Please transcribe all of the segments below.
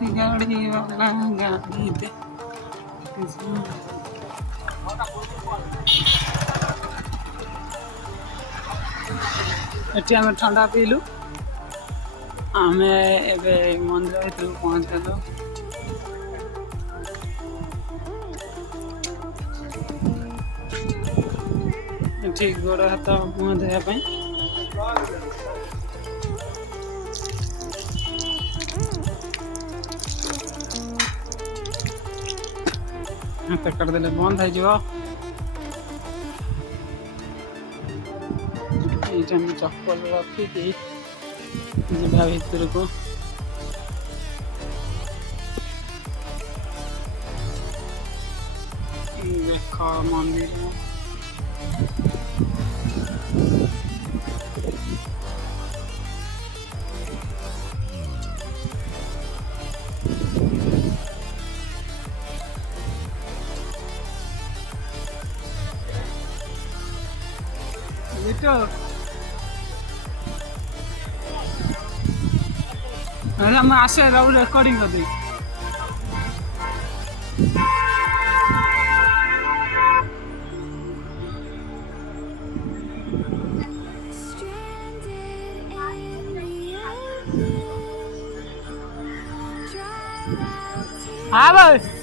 गाड़ी वाला गाड़ी दे एटी आम ठंडा पीलु आम एवं मंदिर भर पहुँचलु ठीक गोड़ हाथ मुह धोवाई पेकट देले बंद हो चप्पल रखिकी जा भर को देख मंदिर मैं आसे रेकर्डिंग कर दी हाँ बस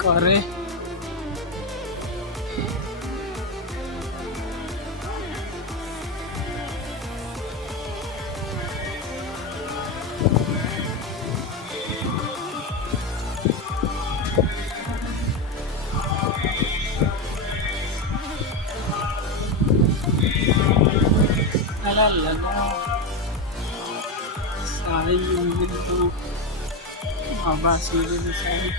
करे सारी आवाज सारी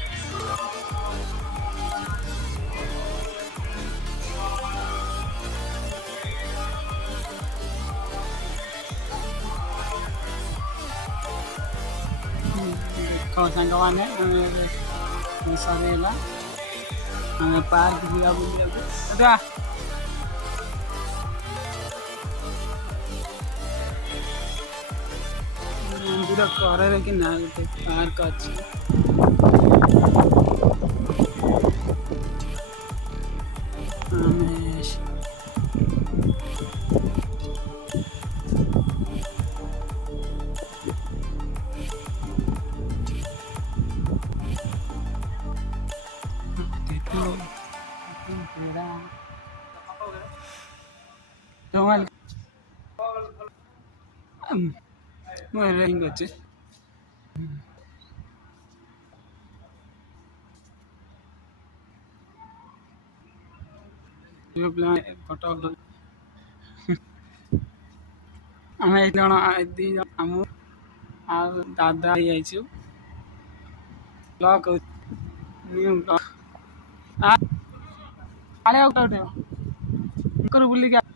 साने सरेला पार्क बुला बुला मंदिर करे कि ना गोटे पार्क अच्छी रिंग अच्छे फोटो आम दी आम दादा ब्लॉक न्यू ब्लॉक बुलिक